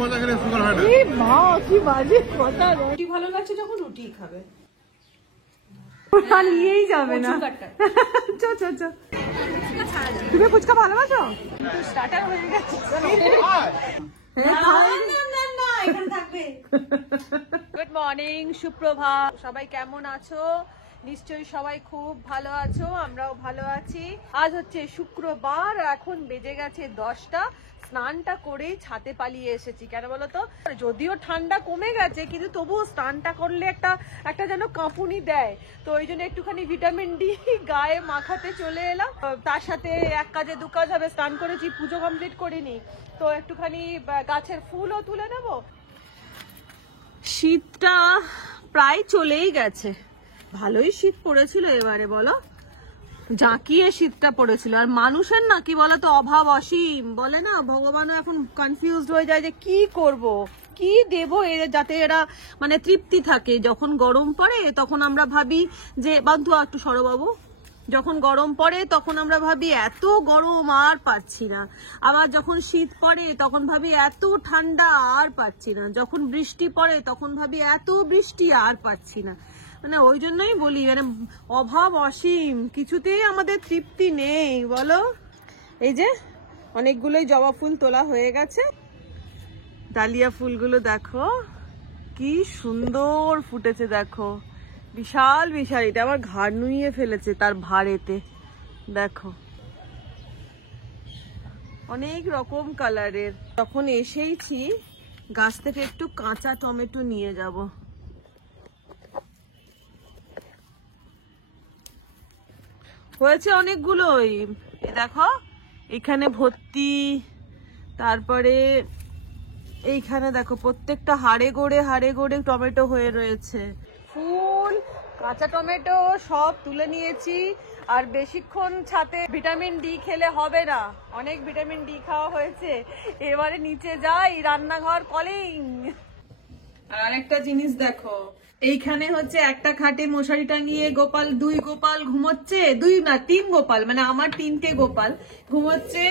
মজা খেলে সুগার হয় না। মা কি বাজে কথা। রুটি ভালো লাগছে যখন রুটি খাবে, নিয়েই যাবে না। তুমি ফুচকা ভালোবাসো? স্টার্টার হয়ে গেছে। গুড মর্নিং, সুপ্রভাত। সবাই কেমন আছো? নিশ্চয়ই সবাই খুব ভালো আছো, আমরাও ভালো আছি। আজ হচ্ছে শুক্রবার, এখন বেজে গেছে 10টা। স্নানটা করে ছাদে পালিয়ে এসেছি। কেন বলো তো? যদিও ঠান্ডা কমে গেছে, কিন্তু তবুও স্নানটা করলে একটা যেন কাঁপুনি দেয়। তো ওই জন্য একটুখানি ভিটামিন ডি গায়ে মাখাতে চলে এলাম। তার সাথে এক কাজে দু কাজ হবে, স্নান করেছি, পুজো কমপ্লিট করিনি, তো একটুখানি গাছের ফুলও তুলে নেব। শীতটা প্রায় চলেই গেছে। ভালোই শীত পড়েছিল এবারে, বলো, জাঁকিয়ে শীতটা পড়েছিল। আর মানুষের না কি বলতো, অভাব অসীম। বলে না, ভগবানও এখন কনফিউজড হয়ে যায় যে কি করব, কি দেব যাতে এরা মানে তৃপ্তি থাকে। যখন গরম পড়ে তখন আমরা ভাবি যে, বান্ধু একটু সরবাবু, যখন গরম পড়ে তখন আমরা ভাবি এত গরম আর পাচ্ছি না। আবার যখন শীত পড়ে তখন ভাবি এত ঠান্ডা আর পাচ্ছি না। যখন বৃষ্টি পড়ে তখন ভাবি এত বৃষ্টি আর পাচ্ছি না। মানে ওই জন্যই বলি, মানে অভাব অসীম, কিছুতেই আমাদের তৃপ্তি নেই, বলো। এই যে অনেকগুলোই জবা ফুল তোলা হয়ে গেছে। ডালিয়া ফুলগুলো দেখো কি সুন্দর ফুটেছে, দেখো বিশাল বিশাল। এটা আবার ঘাড় নুইয়ে ফেলেছে তার ভারেতে, দেখো অনেক রকম কালারের। তখন এসেইছি, গাছ থেকে একটু কাঁচা টমেটো নিয়ে যাব। হয়েছে অনেকগুলোই, দেখো এখানে ভর্তি। তারপরে এইখানে দেখো প্রত্যেকটা হাড়ে গোড়ে টমেটো হয়ে রয়েছে। ফুল, কাঁচা টমেটো সব তুলে নিয়েছি। আর বেশিক্ষণ ছাদে ভিটামিন ডি খেলে হবে না, অনেক ভিটামিন ডি খাওয়া হয়েছে। এবারে নিচে যাই, রান্নাঘর কলিং। আর আরেকটা জিনিস দেখো, এইখানে হচ্ছে একটা খাটে মশারি টাঙিয়ে গোপাল, 2 গোপাল ঘুমোচ্ছে, 2 না 3 গোপাল, মানে আমার 3টে গোপাল ঘুমোচ্ছে।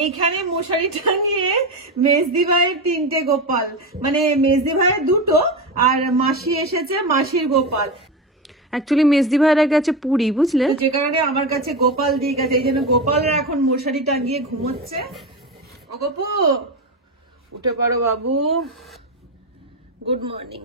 এইখানে মশারি টাঙিয়ে মেজদি ভাইয়ের 3টে গোপাল, মানে মেজদি ভাইয়ের 2টো, আর মাসি এসেছে, মাসির গোপাল। অ্যাকচুয়ালি মেজদি ভাইয়ের গেছে পুরী, বুঝলে, যে কারণে আমার কাছে গোপাল দিয়ে গেছে। এই জন্য গোপালরা এখন মশারি টাঙিয়ে ঘুমোচ্ছে। ও গপু, উঠে পড়ো বাবু, good morning.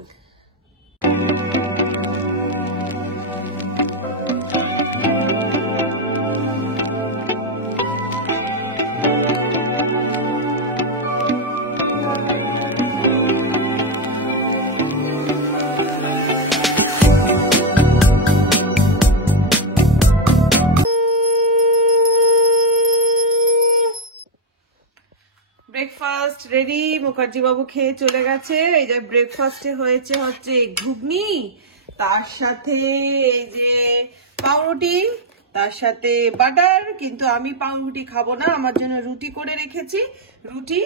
Breakfast ready, Mukherjee বাবু খেয়ে চলে গেছে। এই যে ব্রেকফাস্টে হচ্ছে ঘুগনি, তার সাথে এই যে পাউরুটি, তার সাথে বাটার। কিন্তু আমি পাউরুটি খাবো না, আমার জন্য রুটি করে রেখেছি, রুটি,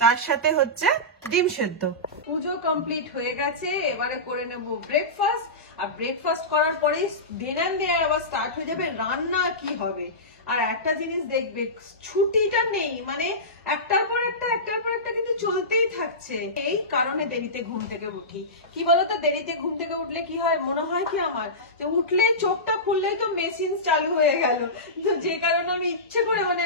তার সাথে হচ্ছে ডিম সেদ্ধ। পুজো কমপ্লিট হয়ে গেছে, এবারে করে নেব ব্রেকফাস্ট। আর ব্রেকফাস্ট করার পরেই দেন আবার স্টার্ট হয়ে যাবে রান্না কি হবে। আর একটা জিনিস দেখবে, ছুটিটা নেই, মানে একটার পর একটা কিন্তু চলতেই থাকছে। এই কারণে দেরিতে ঘুম থেকে উঠি। কি বলতো, দেরিতে ঘুম থেকে উঠলে কি হয়, মনে হয় কি আমার, যে উঠলে চোখটা খুললেই তো মেশিন চালু হয়ে গেল। তো যে কারণে আমি ইচ্ছে করে মানে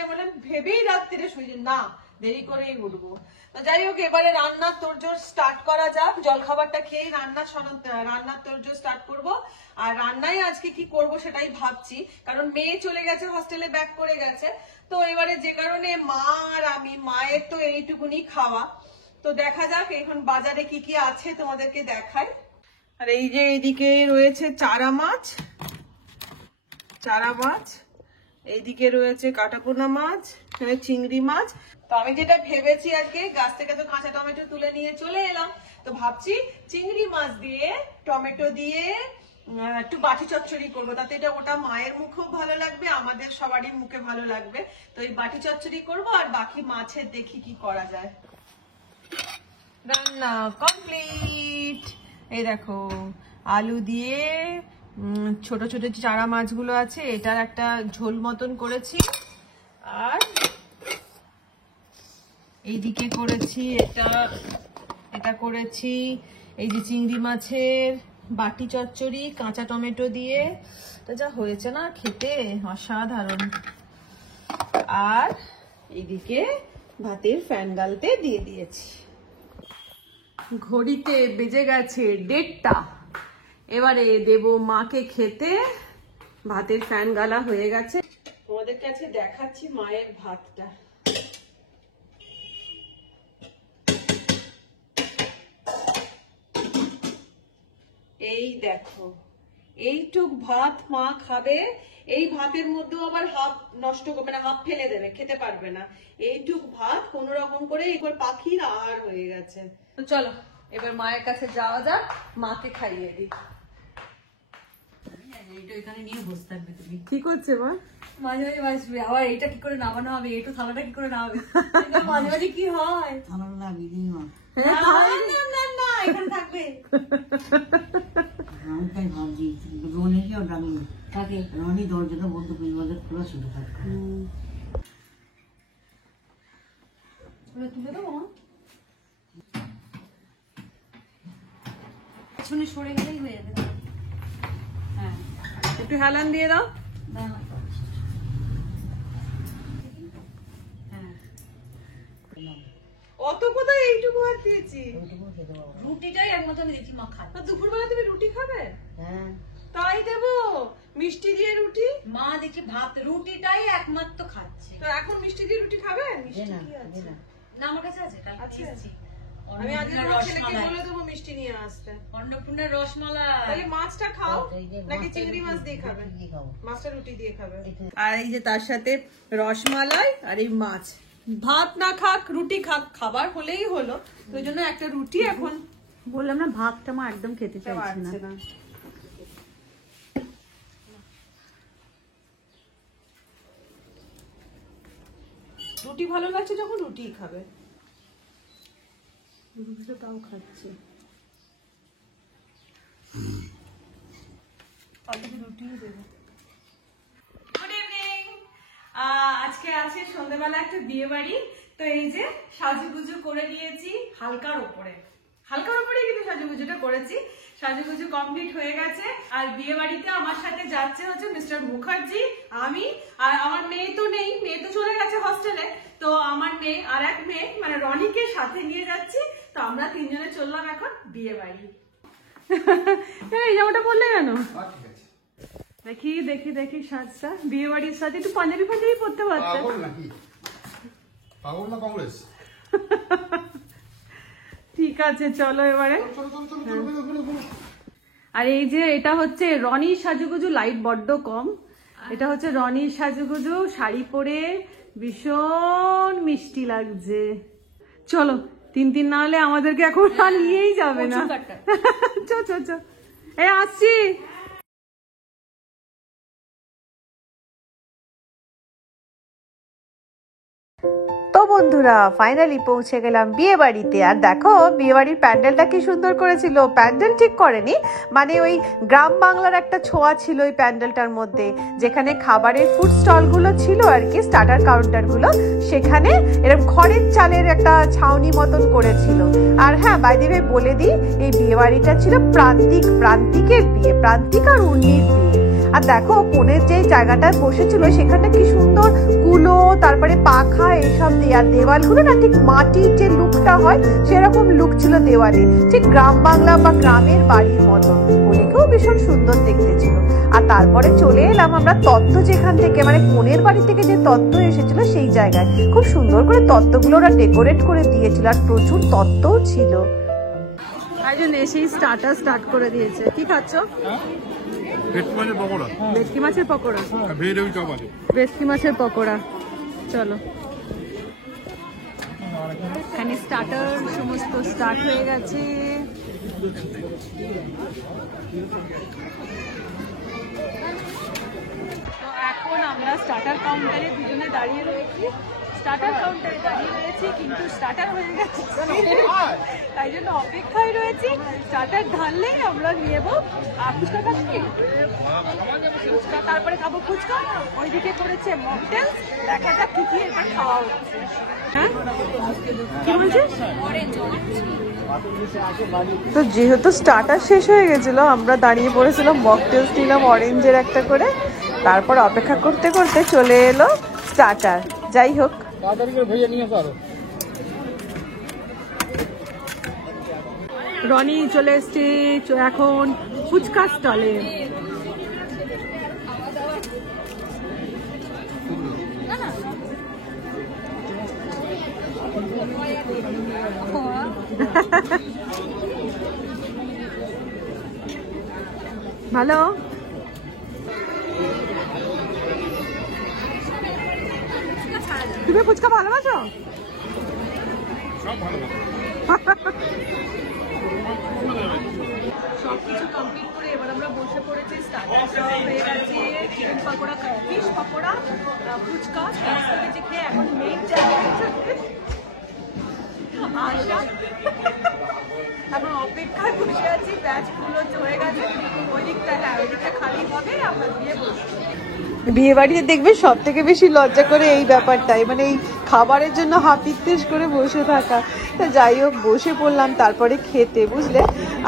ভেবেই রাত্রিরে শুই যে না, দেরি করেই উঠবো। তো যাই হোক, এবারে রান্নার তোড়জোড় স্টার্ট করা যাক। জলখাবারটা খেয়ে রান্নার তোড়জোড় স্টার্ট করব। আর রান্নায় আজকে কি করব সেটাই ভাবছি, কারণ মেয়ে চলে গেছে হস্টেলে, ব্যাক করে গেছে। তো এবারে যে কারণে মা আর আমি, মায়ের তো এইটুকুনি খাওয়া। তো দেখা যাক এখন বাজারে কি কি আছে তোমাদেরকে দেখাই। আর এই যে এইদিকে রয়েছে চারা মাছ, এইদিকে রয়েছে কাটাপোনা মাছ, এখানে চিংড়ি মাছ। তো আমি যেটা ভেবেছি, আজকে গাছ থেকে তো কাঁচা টমেটো তুলে নিয়ে চলে এলাম, তো ভাবছি চিংড়ি মাছ দিয়ে টমেটো দিয়ে একটু বাটি চচ্চড়ি করবো। তাতে ওটা মায়ের মুখেও ভালো লাগবে, আমাদের সবারই মুখে ভালো লাগবে। তো এই বাটি চচ্চড়ি করবো, আর বাকি মাছের দেখি কি করা যায়। রান্না কমপ্লিট। এই দেখো, আলু দিয়ে ছোট ছোট চারা মাছগুলো আছে, এটার একটা ঝোল মতন করেছি। আর এইদিকে করেছি এটা করেছি এই যে চিংড়ি মাছের বাটি চচ্চড়ি কাঁচা টমেটো দিয়ে, এটা যা হয়েছে না খেতে অসাধারণ। আর এইদিকে ভাতের ফ্যান গালতে দিয়ে দিয়েছি। ঘড়িতে বেজে গেছে 1:30। এবারে দেব মাকে খেতে। ভাতের ফ্যান গালা হয়ে গেছে, তোমাদের কাছে দেখাচ্ছি মায়ের ভাতটা। এই দেখো, এইটুক ভাত মা খাবে। এই ভাতের মধ্যে আবার হাফ নষ্ট মানে হাফ ফেলে দেবে, খেতে পারবে না। এইটুক ভাত কোন রকম করে এবার পাখির আহার হয়ে গেছে। তো চলো এবার মায়ের কাছে যাওয়া যাক, মাকে খাইয়ে দিই। এইটা এখানে নিয়ে বসে থাকবে তুমি। কি করছে মা? মাঝে মাঝে বাসবে, আবার এইটা কি করে নামানো হবে, এইটা থালাটা কি করে নামাবে, মাঝে মাঝে কি হয় থালা নামিয়ে দিই মা। না এখানে থাকবে। আমি তাই ভাবছি রনিকেও ডাকি, তাকে রনি দরজাটা বন্ধ করে আমাদের খোলা ছিল থাকে। তুলে দেবো মা, পেছনে সরে গেলেই হয়ে যাবে। হ্যাঁ একটু হেলান দিয়ে দাও। অত কোথায় এইটুকু ভাত দিয়েছি। রুটিটাই একমাত্র আমি দেখি মা খায়। দুপুরবেলা তুমি রুটি খাবে? হ্যাঁ তাই দেবো মিষ্টি দিয়ে রুটি। মা দেখি ভাত রুটিটাই একমাত্র খাচ্ছে। তো এখন মিষ্টি দিয়ে রুটি খাবে? মিষ্টি কি আছে? না আমার কাছে আছে, কালকে আছে। আমি আজকে তোমার ছেলেকে বলে দেবো মিষ্টি নিয়ে আসতে। অন্নপূর্ণার রসমালাই। তাহলে মাছটা খাও নাকি চিংড়ি মাছ দিয়ে খাবে? মাছটা রুটি দিয়ে খাবে। আর এই যে তার সাথে রসমালাই আর এই মাছ। ভাত না খাক রুটি খাক, খাবার হলেই হলো। ওই জন্য একটা রুটি এখন বললাম না ভাতটা মা একদম খেতে চাইছে না। রুটি ভালো লাগছে যখন রুটি খাবে। রুটিটা তাও খাচ্ছে। রুটিও দেবো। Good evening. আজকে আছে সন্ধ্যাবেলা একটা বিয়ে বাড়ি। তো এই যে সাজুগুজু করে নিয়েছি হালকার উপরে কিন্তু সাজুগুজুটা করেছি। সাজুগুজু কমপ্লিট হয়ে গেছে। আর বিয়ে বাড়িতে আমার সাথে যাচ্ছে হচ্ছে মিস্টার মুখার্জি, আমি আর আমার মেয়ে তো নেই, মেয়ে তো চলে গেছে হস্টেলে। তো আমার মেয়ে আর এক মেয়ে মানে রনিকে সাথে নিয়ে যাচ্ছি। তো আমরা তিনজনে চললাম এখন বিয়ে বাড়ি। এই জামাটা বললে কেন? দেখি দেখি দেখি সাজটা বিয়ে বাড়ির সাথে একটু পাঞ্জাবি ফাঞ্জাবি পরতে পারতে। ঠিক আছে চলো এবারে। আর এই যে এটা হচ্ছে রনির সাজুগুজু, লাইট বড্ড কম। এটা হচ্ছে রনির সাজুগুজু, শাড়ি পরে ভীষণ মিষ্টি লাগছে। চলো তিন না হলে আমাদেরকে এখন আর নিয়েই যাবে না। চ এই আসছি। তো বন্ধুরা ফাইনালি পৌঁছে গেলাম বিয়ে বাড়িতে। আর দেখো বিয়ে বাড়ির প্যান্ডেলটা কি সুন্দর করেছিল। প্যান্ডেল ঠিক করেনি, মানে ওই গ্রাম বাংলার একটা ছোঁয়া ছিল ওই প্যান্ডেলটার মধ্যে। যেখানে খাবারের ফুড স্টলগুলো ছিল আর কি, স্টার্টার কাউন্টারগুলো, সেখানে এরকম খড়ের চালের একটা ছাউনি মতন করেছিল। আর হ্যাঁ বাই দ্য ওয়ে বলে দিই, এই বিয়ে বাড়িটা ছিল প্রান্তিকের বিয়ে, প্রান্তিক আর উর্মির বিয়ে। আর দেখো কোণের যে জায়গাটায় বসেছিল সেখানটা কি সুন্দর কুলো, তারপরে পাখা এইসব দিয়ে। আর দেওয়ালগুলো না ঠিক মাটির যে লুকটা হয় সেরকম লুক ছিল দেওয়ালে, ঠিক গ্রাম বাংলা বা গ্রামের বাড়ির মতো। ওদিকেও ভীষণ সুন্দর দেখতে ছিল। আর তারপরে চলে এলাম আমরা তত্ত্ব, যেখান থেকে মানে কোণের বাড়ি থেকে যে তত্ত্ব এসেছিল সেই জায়গায়। খুব সুন্দর করে তত্ত্বগুলো ওরা ডেকোরেট করে দিয়েছিল, আর প্রচুর তত্ত্বও ছিল। একজন এসেই স্টার্ট করে দিয়েছে। কি খাচ্ছ? ভেটকি মাছের পকোড়া। ভেটকি মাছের পকোড়া। চলো এখানে স্টার্টার সমস্ত স্টার্ট হয়ে গেছে। তো এখন আমরা স্টার্টার কাউন্টারে দুজনে দাঁড়িয়ে রয়েছি। স্টার্টার কাউন্টারে দাঁড়িয়ে রয়েছি, কিন্তু স্টার্টার হয়ে গেছে, তাই জন্য অপেক্ষায় রয়েছি। স্টার্টার ঢাললেই আমরা নেব। ফুচকা খাচ্ছি, ফুচকা, তারপরে খাবো ফুচকা। ওইদিকে করেছে মকটেল, দেখা যাক কি কি এটা খাওয়া হচ্ছে। হ্যাঁ কি বলছিস? তো যেহেতু স্টার্টার শেষ হয়ে গেছিল, আমরা দাঁড়িয়ে পড়েছিলাম, মকটেলস নিলাম অরেঞ্জের একটা করে। তারপর অপেক্ষা করতে করতে চলে এলো স্টার্টার। যাই হোক, রনি চলে এসছে এখন ফুচকা স্টলে। ভালো, তুমি ফুচকা ভালোবাসো? সবকিছু কমপ্লিট করে এবার আমরা বসে পড়েছি। স্টার্টার সব হয়ে গেছে, চিকেন পকোড়া, ফিশ পকোড়া, ফুচকা যে খেয়ে এখন মেইন এখন অপেক্ষায় বসে আছি। ব্যাচগুলো হয়ে গেছে, ওই দিকটা, হ্যাঁ ওই দিকটা খালি হবে, আমরা দিয়ে বসবো। বিয়ে বাড়িতে দেখবে সব থেকে বেশি লজ্জা করে এই ব্যাপারটাই, মানে এই খাবারের জন্য হাপিত্তেশ করে বসে থাকা। তা যাই হোক, বসে পড়লাম তারপরে খেতে, বুঝলে।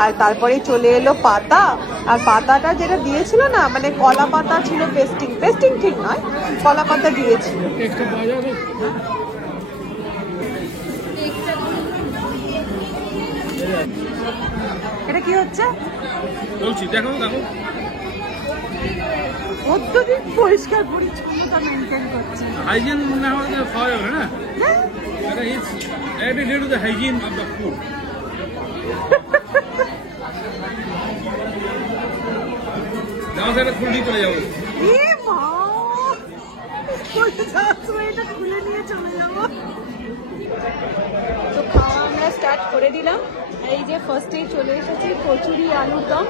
আর তারপরে চলে এলো পাতা, আর পাতাটা যেটা দিয়েছিল না, মানে কলা পাতা ছিল, পেস্টিং ঠিক নয়, কলা পাতা দিয়েছিল। এটা কি হচ্ছে বলছি, দেখো দেখো, অত্যধিক পরিষ্কার পরিচ্ছন্নতা মেনটেন করছে। হাইজিন না হলে খাওয়া যাবে না। এটা is added to the hygiene of the food. Now সেটা খুলে চলে যাবে। এ মা, এটা খুলে নিয়ে চলে যাবো। তো খাওয়া আমরা স্টার্ট করে দিলাম। এই যে ফার্স্টেই চলে এসেছি কচুরি আলুর দম।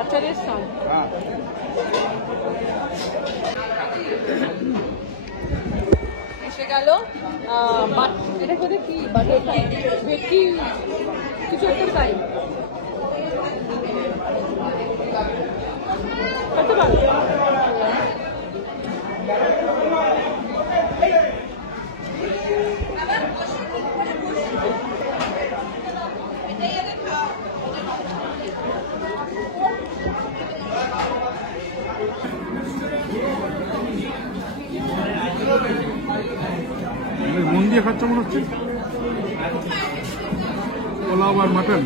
আচারের স্বাদ। এসে গেল এটা করে কি বাটার ভেটকি কিছু একটা খাই, কত ভালো। মন দিয়ে খাচ্ছ মনে হচ্ছে। পোলাও আর মাটন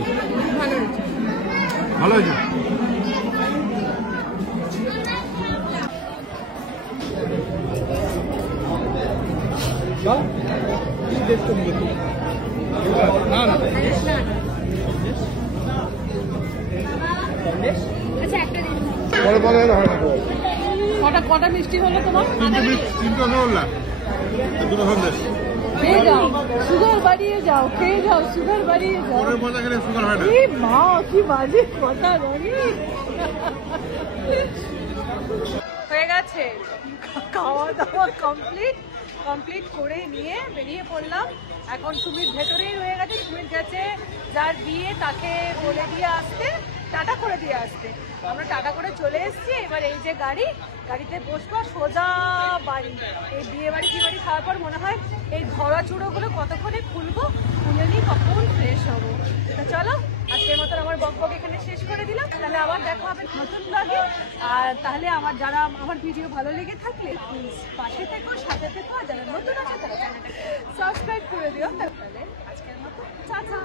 ভালো হয়েছে। না না কটা মিষ্টি হলো তোমার? তিনটে রসগোল্লা, দুটো সন্দেশ। খেয়ে যাও, সুগার বাড়িয়ে যাও, খেয়ে যাও, সুগার বাড়িয়ে যাও। পরের মজা খেলে সুগার হয় না। কি মা, কি বাজে কথা জানি। হয়ে গেছে খাওয়া দাওয়া কমপ্লিট করে নিয়ে বেরিয়ে পড়লাম। এখন সুমিত ভেতরেই রয়ে গেছে। সুমিত গেছে যার বিয়ে তাকে বলে দিয়ে আসতে, টাটা করে দিয়ে আসতে। আমরা টাটা করে চলে এসেছি। এবার এই যে গাড়িতে বসবো, সোজা বাড়ি। এই বিয়ে বাড়ি খাওয়ার পর মনে হয় এই ধরা চুড়োগুলো কতক্ষণে খুলবো, খুলে নিই কখন ফ্রেশ হবো। তো চলো, আজকের মতন আমার বকবক এখানে শেষ করে দিলাম। তাহলে আবার দেখা হবে নতুন ব্লগে। আর তাহলে যারা আমার ভিডিও ভালো লেগে থাকলে প্লিজ পাশে থেকো, সাথে থেকো। আর যারা নতুন আছে তারা চ্যানেলটাকে সাবস্ক্রাইব করে দিও। তাহলে আজকের মতো টাটা।